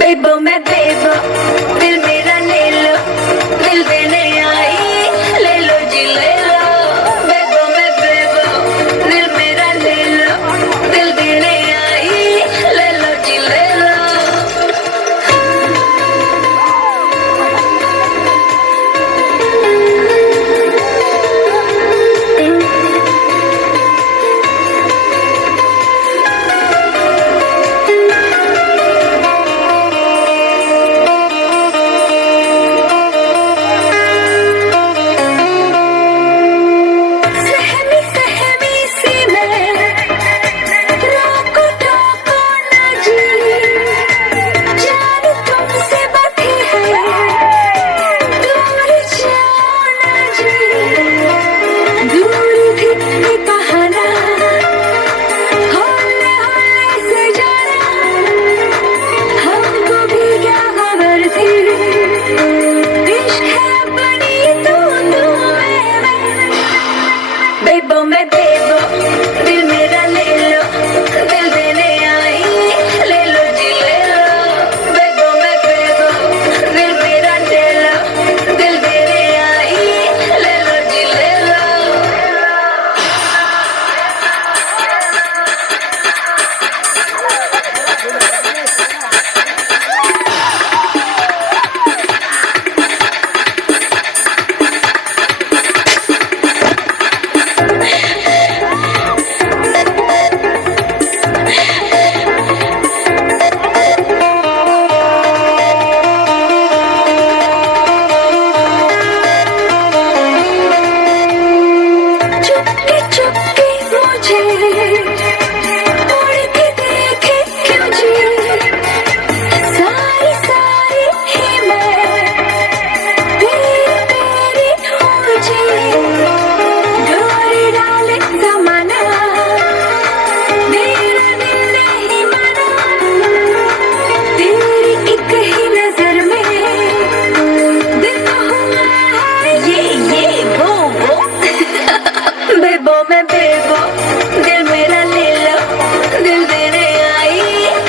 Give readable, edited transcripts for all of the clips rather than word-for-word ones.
बेबो मैं बेबो दिल मेरा ले लो, दिल देने आई ले लो जी ले लो। बेबो मैं बेबो दिल मेरा ले लो, दिल देने आई ले लो जी ले लो। बेबो मैं बेबो दिल मेरा ले लो, दिल देने आई ले लो जी ले लो। बेबो मैं बेबो दिल मेरा ले लो, दिल देने आई ले लो जी ले लो। बेबो मैं बेबो दिल मेरा ले लो, दिल देने आई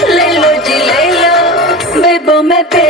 ले लो जी ले लो। बेबो मैं बेबो